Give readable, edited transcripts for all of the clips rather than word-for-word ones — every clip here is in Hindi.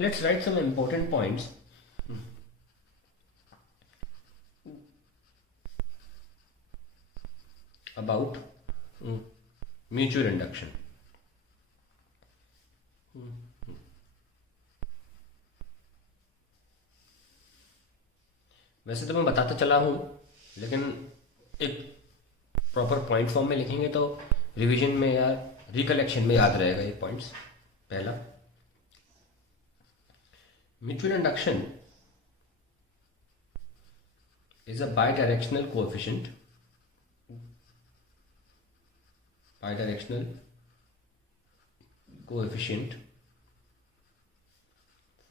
Let's write some important points about mutual induction. वैसे तो मैं बताता चला हूँ, लेकिन एक प्रॉपर पॉइंट फॉर्म में लिखेंगे तो रिवीजन में या रिकलेक्शन में याद रहेगा ये पॉइंट्स। पहला, mutual induction is a bidirectional coefficient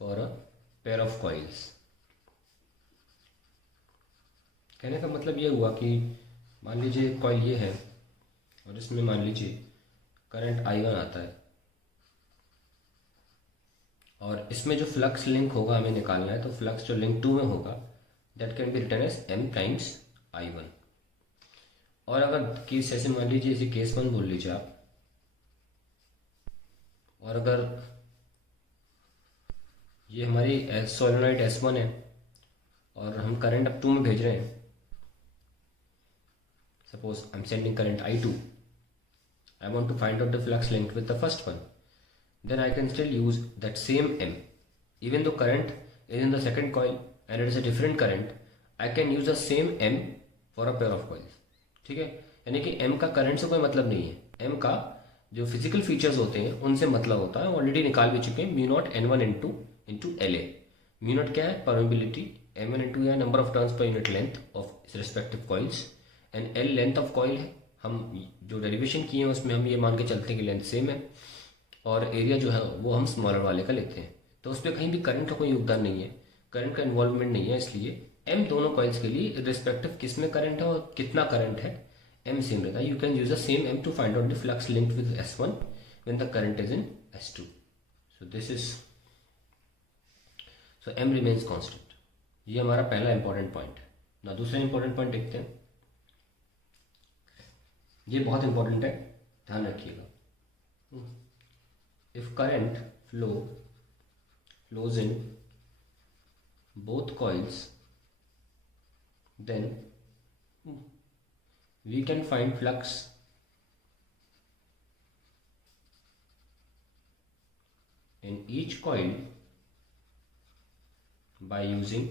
for a pair of coils। कहने का मतलब ये हुआ कि मान लीजिए कॉइल ये है और इसमें मान लीजिए करंट I1 आता है और इसमें जो फ्लक्स लिंक होगा हमें निकालना है, तो फ्लक्स जो लिंक 2 में होगा that can be written as m times I1। और अगर केस ऐसे मान लीजिए, इसे केस 1 बोल लीजिए आप, और अगर ये हमारी सोलेनोइड S1 है और हम करंट अब 2 में भेज रहे हैं, suppose I'm sending current I2, I want to find out the flux linked with the first one, then I can still use that same M, even though current is in the second coil and it is a different current, I can use the same M for a pair of coils। ठीक है, यानी कि M का करंट से कोई मतलब नहीं है, M का जो फिजिकल फीचर्स होते हैं उनसे मतलब होता है। ऑलरेडी निकाल भी चुके हैं, mu naught N1 into LA। Mu naught क्या है? परमेबिलिटी, M1 इंटू या number of turns per unit length of respective coils, and L length of coil है। हम जो डेरिवेशन किए हैं उसमें हम ये मान के चलते हैं कि लेंथ सेम है, और एरिया जो है वो हम स्मॉलर वाले का लेते हैं, तो उस पर कहीं भी करंट का कोई योगदान नहीं है, करंट का इन्वॉल्वमेंट नहीं है। इसलिए M दोनों कॉइल्स के लिए रिस्पेक्टिव किस में करंट है और कितना करंट है, M सेम रहता है। You can use the same M to find out the flux linked with S1 when the current is in S2। So this is, so M remains constant. ये हमारा पहला इंपॉर्टेंट पॉइंट है ना। दूसरा इंपॉर्टेंट पॉइंट देखते हैं, ये बहुत इंपॉर्टेंट है, ध्यान रखिएगा। If current flows in both coils, then we can find flux in each coil by using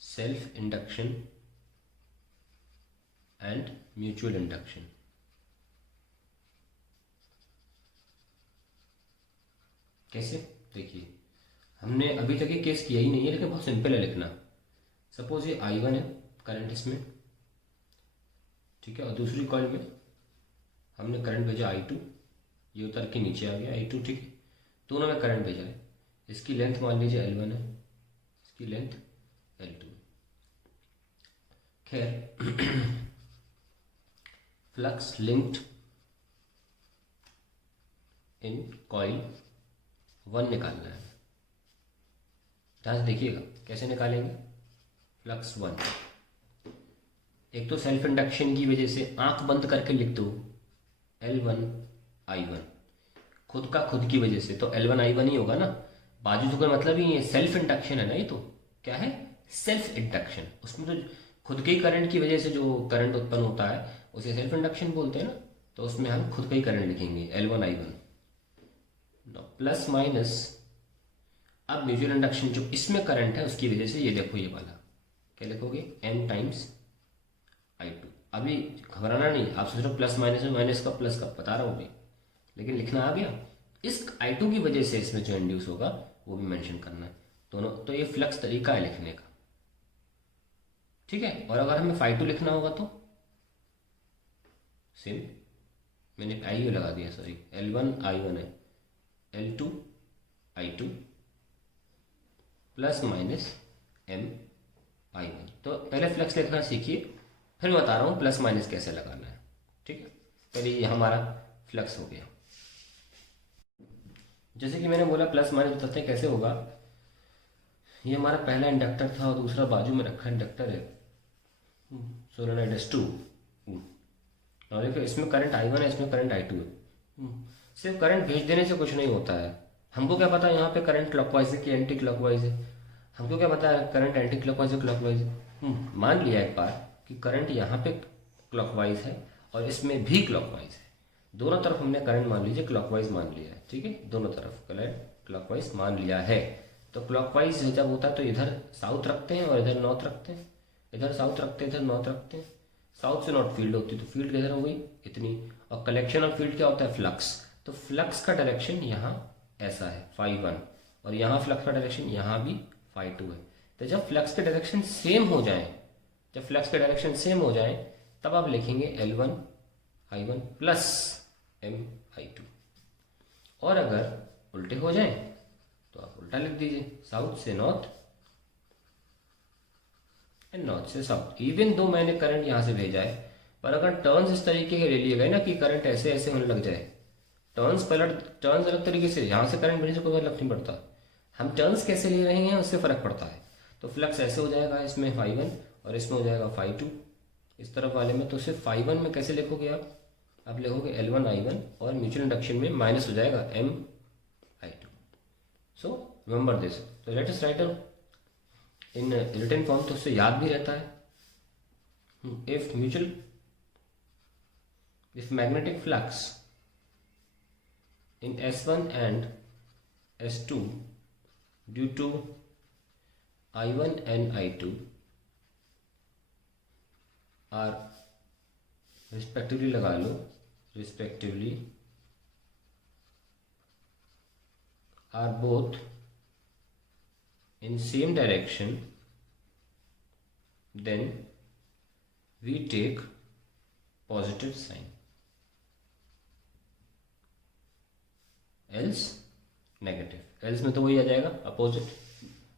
self induction and mutual induction। कैसे? देखिए, हमने अभी तक ये केस किया ही नहीं है, लेकिन बहुत सिंपल है लिखना। सपोज ये I1 है करंट इसमें, ठीक है, और दूसरी कॉइल में हमने करंट भेजा I2, ये उतर के नीचे आ गया I2, ठीक है, दोनों में करंट भेजा है। इसकी लेंथ मान लीजिए L1 है, इसकी लेंथ L2। खैर, फ्लक्स लिंक्ड इन कॉइल 1 निकालना है। ध्यान से देखिएगा कैसे निकालेंगे फ्लक्स 1। एक तो सेल्फ इंडक्शन की वजह से आंख बंद करके लिख दो L1 I1, खुद की वजह से तो L1 I1 ही होगा ना, बाजू तो कोई मतलब ही नहीं है, सेल्फ इंडक्शन है ना। ये तो क्या है? Self induction. उसमें तो खुद के ही करंट की वजह से जो करंट उत्पन्न होता है उसे सेल्फ इंडक्शन बोलते हैं ना, तो उसमें हम खुद का ही करंट लिखेंगे L1 I1। प्लस माइनस, अब म्यूचुअल इंडक्शन जो इसमें करंट है उसकी वजह से ये देखो ये वाला क्या लिखोगे, M टाइम्स I2। अभी घबराना नहीं, आप सोच रहे हो प्लस माइनस में माइनस का प्लस का, बता रहा हूँ अभी, लेकिन लिखना आ गया। इस I2 की वजह से इसमें जो इंड्यूस होगा वो भी मेंशन करना है दोनों। तो ये फ्लक्स तरीका है लिखने का, ठीक है। और अगर हमें φ2 लिखना होगा तो सेम, मैंने I लगा दिया, सॉरी, L1 I1 है, L2 I2 plus minus M I1। तो पहले फ्लक्स लिखना सीखिए, फिर बता रहा हूँ प्लस माइनस कैसे लगाना है, ठीक है। पहले ये हमारा फ्लक्स हो गया। जैसे कि मैंने बोला प्लस माइनस बताते हैं कैसे होगा। ये हमारा पहला इंडक्टर था और दूसरा बाजू में रखा इंडक्टर है, सोलेनोइड S2। और देखो इसमें करंट I1 है, इसमें करंट I2 है। सिर्फ करंट भेज देने से कुछ नहीं होता है, हमको क्या पता यहाँ पे करंट क्लॉकवाइज है कि एंटी क्लॉकवाइज है? हमको क्या पता है करंट एंटी क्लॉकवाइज है क्लॉकवाइज है? मान लिया एक बार कि करंट यहाँ पे क्लॉकवाइज है और इसमें भी क्लॉकवाइज है, दोनों तरफ हमने करंट मान लीजिए क्लॉकवाइज मान लिया है, ठीक है, दोनों तरफ करंट क्लॉकवाइज मान लिया है। तो क्लॉकवाइज जब होता है तो इधर साउथ रखते हैं और इधर नॉर्थ रखते हैं, इधर साउथ रखते हैं इधर नॉर्थ रखते हैं। साउथ से नॉर्थ फील्ड होती है तो फील्ड किधर हो गई इतनी, और कलेक्शन ऑफ फील्ड क्या होता है फ्लक्स, तो फ्लक्स का डायरेक्शन यहाँ ऐसा है φ1 और यहाँ फ्लक्स का डायरेक्शन यहाँ भी φ2 है। तो जब फ्लक्स के डायरेक्शन सेम हो जाए, जब फ्लक्स के डायरेक्शन सेम हो जाए तब आप लिखेंगे L1 I1 plus M I2, और अगर उल्टे हो जाए तो आप उल्टा लिख दीजिए, साउथ से नॉर्थ एंड नॉर्थ से साउथ। इवन दो मैंने करंट यहाँ से भेजा है, पर अगर टर्न्स इस तरीके के ले लिए गए ना कि करंट ऐसे ऐसे होने लग जाए, टर्न्स अलग तरीके से, यहाँ से करंट भेजने से कोई फर्क नहीं पड़ता, हम टर्न्स कैसे ले रहे हैं उससे फर्क पड़ता है। तो फ्लक्स ऐसे हो जाएगा इसमें φ1 और इसमें हो जाएगा φ2 इस तरफ वाले में। तो सिर्फ φ1 में कैसे लिखोगे आप लिखोगे L1 I1 और म्यूचुअल इंडक्शन में माइनस हो जाएगा M I2। So remember this, तो let us write in written form, तो उससे याद भी रहता है। If magnetic flux in S1 and S2 due to I1 and I2 are respectively लगा लो, respectively are both in same direction, then we take positive sign, else negative. Else में तो वही आ जाएगा अपोजिट,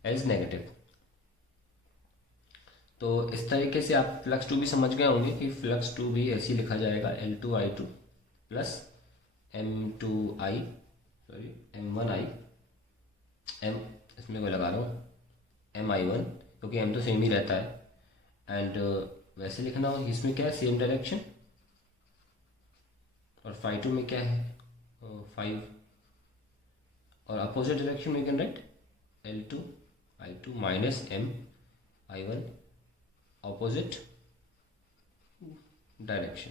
एल्स नेगेटिव। तो इस तरीके से आप फ्लक्स 2 भी समझ गए होंगे कि फ्लक्स 2 भी ऐसे ही लिखा जाएगा L2I2 plus M2I sorry M1I M इसमें मैं लगा रहा हूँ MI1 क्योंकि M तो सेम ही रहता है। एंड वैसे लिखना हो इसमें क्या है सेम डायरेक्शन, और φ2 में क्या है 5, और अपोजिट डायरेक्शन में can write L2I2 minus MI1 opposite direction,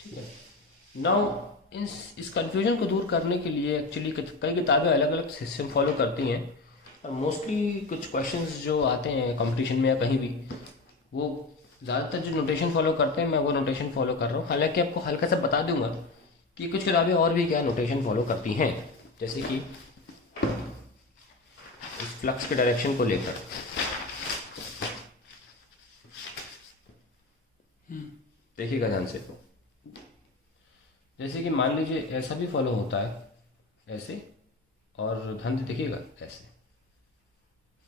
ठीक है। नाउ इस कंफ्यूजन को दूर करने के लिए एक्चुअली कई किताबें अलग अलग सिस्टम फॉलो करती हैं, और मोस्टली कुछ क्वेश्चंस जो आते हैं कंपटीशन में या कहीं भी, वो ज़्यादातर जो नोटेशन फॉलो करते हैं मैं वो नोटेशन फॉलो कर रहा हूँ। हालांकि आपको हल्का सा बता दूंगा कि कुछ किताबें और भी क्या नोटेशन फॉलो करती हैं, जैसे कि इस फ्लक्स के डायरेक्शन को लेकर देखिएगा ध्यान से। जैसे कि मान लीजिए ऐसा भी फॉलो होता है ऐसे, और ध्यान से देखिएगा ऐसे,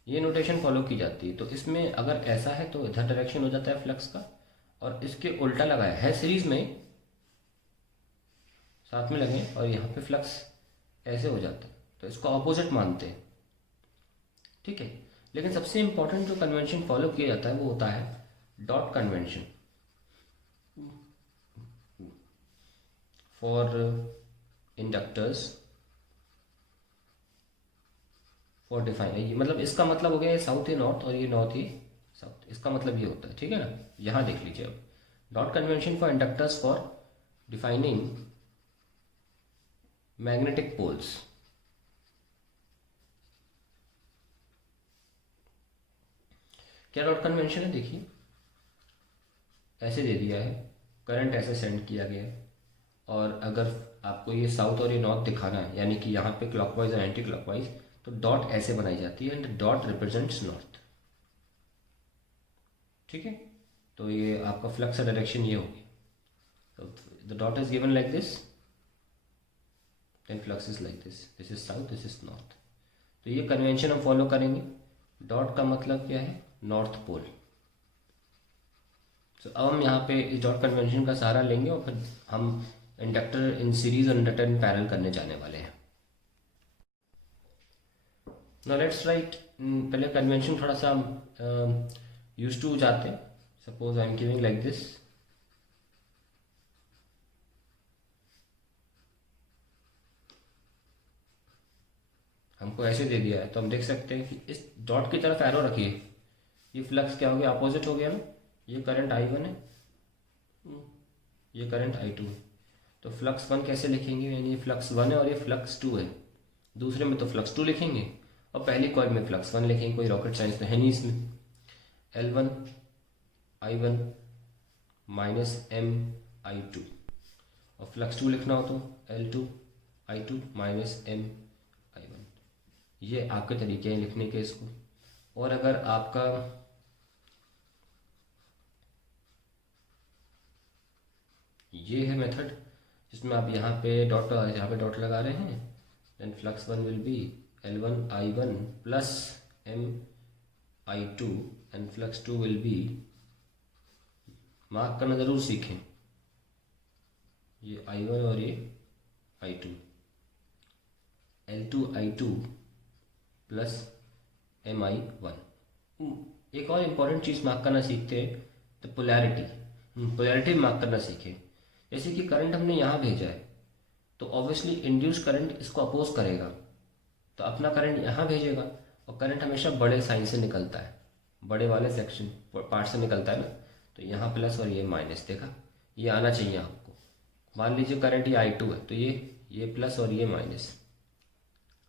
ये नोटेशन फॉलो की जाती है। तो इसमें अगर ऐसा है तो इधर डायरेक्शन हो जाता है फ्लक्स का, और इसके उल्टा लगाया है सीरीज में साथ में लगे और यहाँ पे फ्लक्स ऐसे हो जाता है, तो इसको ऑपोजिट मानते हैं, ठीक है। लेकिन सबसे इंपॉर्टेंट जो कन्वेंशन फॉलो किया जाता है वो होता है dot convention for inductors for define, मतलब इसका मतलब हो गया ये साउथ ही नॉर्थ और ये नॉर्थ ही साउथ, इसका मतलब ये होता है, ठीक है ना। यहाँ देख लीजिए अब dot convention for inductors for defining magnetic poles. क्या डॉट कन्वेंशन है, देखिए ऐसे दे दिया है, करंट ऐसे सेंड किया गया है, और अगर आपको ये साउथ और ये नॉर्थ दिखाना है, यानी कि यहाँ पे क्लॉकवाइज और एंटी क्लॉकवाइज, तो डॉट ऐसे बनाई जाती है एंड डॉट रिप्रेजेंट्स नॉर्थ, ठीक है। तो ये आपका फ्लक्स डायरेक्शन ये होगी, तो the dot is given like this, then flux is like this, this is south this is north. तो ये कन्वेंशन हम फॉलो करेंगे। डॉट का मतलब क्या है, नॉर्थ पोल। तो अब हम यहाँ पे इस डॉट कन्वेंशन का सहारा लेंगे और फिर हम इंडक्टर इन सीरीज और इंडक्टर इन पैरेलल करने जाने वाले हैं। नाउ लेट्स राइट, पहले कन्वेंशन थोड़ा सा यूज टू जाते हैं। Suppose I am giving like this, हमको ऐसे दे दिया है, तो हम देख सकते हैं कि इस डॉट की तरफ एरो रखिए, ये फ्लक्स क्या हो गया, अपोजिट हो गया ना। ये करंट I1 है, ये करंट I2 है। तो फ्लक्स 1 कैसे लिखेंगे, यानी ये फ्लक्स 1 है और ये फ्लक्स 2 है। दूसरे में तो फ्लक्स 2 लिखेंगे और पहली कॉइल में फ्लक्स 1 लिखेंगे, कोई रॉकेट साइंस तो है नहीं इसमें। L1 I1 माइनस MI2, और फ्लक्स 2 लिखना हो तो L2 I2 माइनस MI1। ये आपके तरीके हैं लिखने के इसको। और अगर आपका ये है मेथड जिसमें आप यहाँ पे डॉट लगा रहे हैं, then flux 1 will be L1 I1 plus MI2 and flux 2 will be, mark करना ज़रूर सीखें, ये I1 और ये I2, L2 I2 plus MI1। एक और इम्पॉर्टेंट चीज़ मार्क करना सीखते हैं तो पोलैरिटी मार्क करना सीखें। जैसे कि करंट हमने यहाँ भेजा है तो ऑब्वियसली इंड्यूस करंट इसको अपोज करेगा, तो अपना करंट यहाँ भेजेगा, और करंट हमेशा बड़े साइन से निकलता है, बड़े वाले सेक्शन पार्ट से निकलता है ना। तो यहाँ प्लस और ये माइनस, देखा, ये आना चाहिए आपको। मान लीजिए करंट ये I2 है तो ये प्लस और ये माइनस,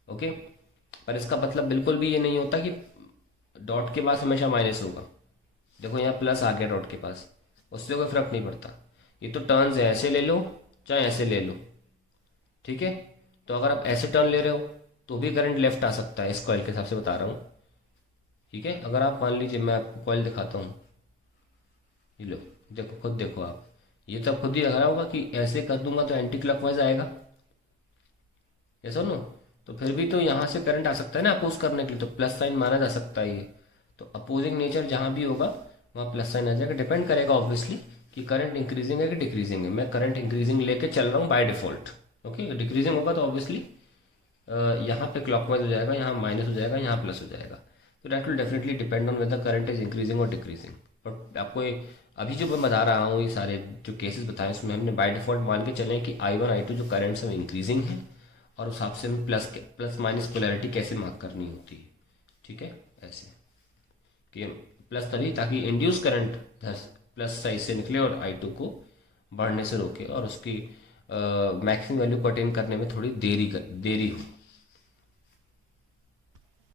ओके। पर इसका मतलब बिल्कुल भी ये नहीं होता कि डॉट के पास हमेशा माइनस होगा। देखो यहाँ प्लस आ गया डॉट के पास, उससे कोई फर्क नहीं पड़ता। ये तो टर्न्स है, ऐसे ले लो चाहे ऐसे ले लो, ठीक है। तो अगर आप ऐसे टर्न ले रहे हो तो भी करंट लेफ्ट आ सकता है, इस कॉइल के हिसाब से बता रहा हूँ, ठीक है। अगर आप मान लीजिए, मैं आपको कॉइल दिखाता हूँ, ये लो, देखो खुद देखो आप, ये तो खुद ही लग रहा होगा कि ऐसे कर दूंगा तो एंटी क्लॉकवाइज आएगा, ऐसा नो। तो फिर भी तो यहाँ से करंट आ सकता है ना अपोज करने के लिए, तो प्लस साइन माना जा सकता है ये। तो अपोजिंग नेचर जहाँ भी होगा वहाँ प्लस साइन आ जाएगा। डिपेंड करेगा ऑब्वियसली कि करंट इंक्रीजिंग है कि डिक्रीजिंग है। मैं करंट इंक्रीजिंग लेके चल रहा हूँ बाय डिफॉल्ट, ओके। डिक्रीजिंग होगा तो ऑब्वियसली यहाँ पे क्लॉकवाइज हो जाएगा, यहाँ माइनस हो जाएगा, यहाँ प्लस हो जाएगा। तो that will definitely depend on whether current is increasing और डिक्रीजिंग। बट आपको अभी जो मैं बता रहा हूँ, ये सारे जो केसेस बताए उसमें हमने बाय डिफॉल्ट मान के चलें कि I1 I2 जो करंट्स हैं इंक्रीजिंग है, और उस हिसाब से हमें प्लस माइनस पोलैरिटी कैसे मार्क करनी होती है, ठीक है। ऐसे कि प्लस तभी, ताकि इंड्यूस करंट प्लस साइड से निकले और I2 को बढ़ने से रोके और उसकी मैक्सिमम वैल्यू को अटेन करने में थोड़ी देरी हो।